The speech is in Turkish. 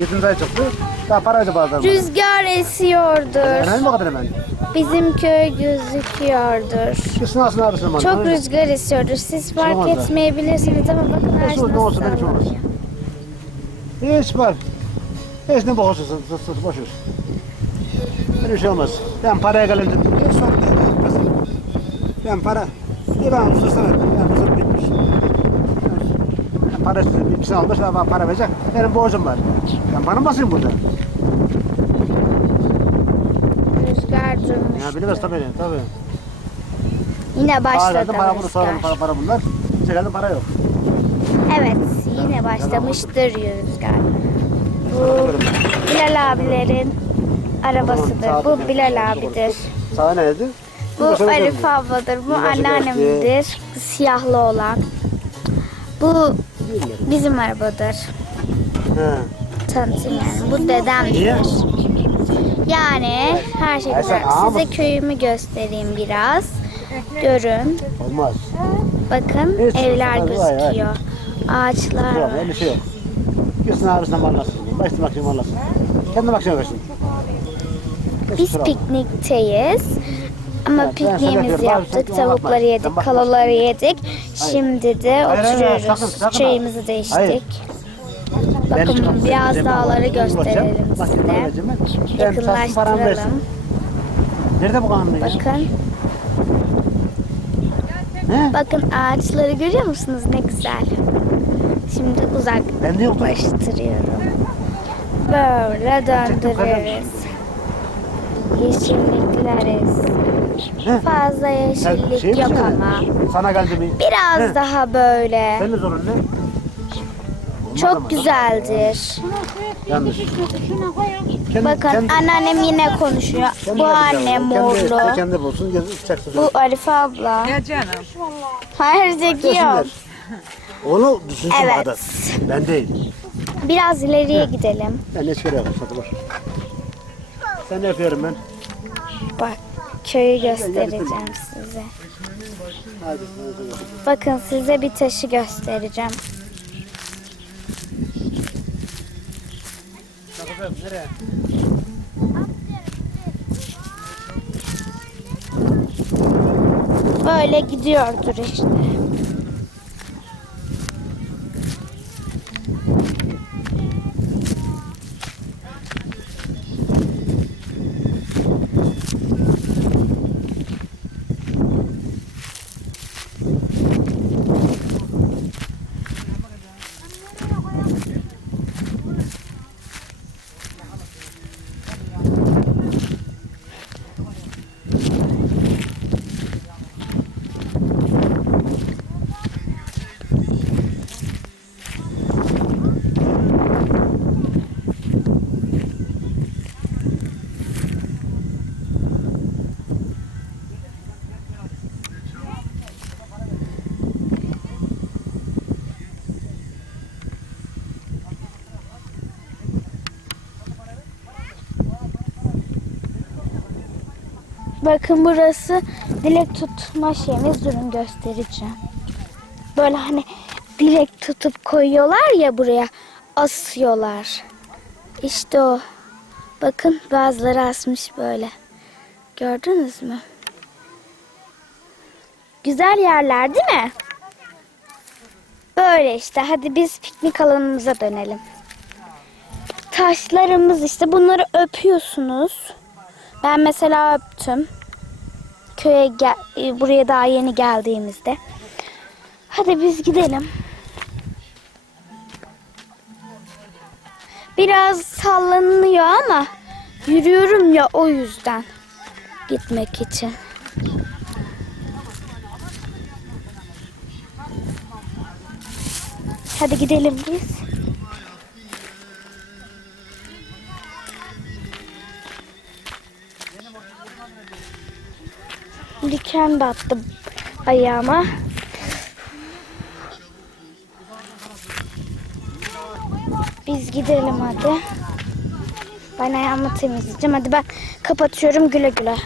Yetim dayı çıktı. Daha paraydı bazıları. Rüzgar esiyordur. Yani mi o kadar hemen? Bizim köy gözüküyordur. Gitsin alsın arasın bana. Çok rüzgar esiyordur. Siz fark Olmaz da. etmeyebilirsiniz ama bakın ağaç Olsun, ne nasıl benim için olmaz. sallanıyor. Hiç var. Hiç ne boşuyorsun, sus sus boş ver. Öyle şey olmaz. Ben paraya gelince bir son değil. Ben para, bir. Ben bitmiş. Ben para istedim, bir şey almış ama para verecek. Benim borcum var. Ben bana mı basayım burada? Rüzgar durmuş. Ya bilemez tabii, tabii. Yine başladı para bunu rüzgar. soralım, para, para bunlar. Çekelim para yok. Evet yine başlamıştır rüzgar. Bu Bilal abilerin arabasıdır. Bu Bilal abidir. Sağ neydi? Bu Arif abladır. Bu anneannemdir. Siyahlı olan. Bu bizim arabadır. He. Tanıtım yani. Bu dedemdir. Niye? Yani her şey güzel. Size köyümü göstereyim biraz. Görün. Olmaz. Bakın Evet, evler gözüküyor. Ağaçlar var. öyle şey yok. Gitsin ağrısından ballasın. Başını bakayım ballasın. Kendi bakayım başını. Biz piknikteyiz. Ama pikniğimizi yaptık. Tavukları yedik, kalaları yedik. Şimdi de oturuyoruz. Çayımızı da içtik. Bakın biraz dağları gösterelim size. Yakınlaştıralım. Nerede bu neymiş? Bakın, He? bakın ağaçları görüyor musunuz? Ne güzel. Şimdi Ben de yoktum. uzaklaştırıyorum. Böyle döndürürüz. Yeşillikleriz. He? Fazla yeşillik şey yok ama. Sana geldi mi? Biraz He. daha böyle. Senin zorun ne? Olmaz ama, Çok güzeldir. Yanlış. Kendi, Bakın kendi- anneannem yine konuşuyor. kendi Bu annem Kendi- morlu. Kendi bulsun. Bu Arife abla. Ya canım. Hayır çekiyor. Desinler. Onu düşünsün Evet. kadar. Ben değil. Biraz ileriye gidelim. Ben ne şöyle yapayım. Hadi boş. Sen ne yapıyorum ben? Bak köyü göstereceğim size. Bakın size bir taşı göstereceğim. Böyle gidiyordur işte. Bakın burası dilek tutma şeyimiz. Durun göstereceğim. Böyle hani dilek tutup koyuyorlar ya buraya. Asıyorlar. İşte o. Bakın bazıları asmış böyle. Gördünüz mü? Güzel yerler değil mi? Böyle işte. Hadi biz piknik alanımıza dönelim. Taşlarımız işte bunları öpüyorsunuz. Ben mesela öptüm. Köye gel e, buraya daha yeni geldiğimizde. Hadi biz gidelim. Biraz sallanıyor ama yürüyorum ya o yüzden gitmek için. Hadi gidelim biz. Diken battı ayağıma. Biz gidelim hadi. Ben ayağımı temizleyeceğim. Hadi ben kapatıyorum güle güle.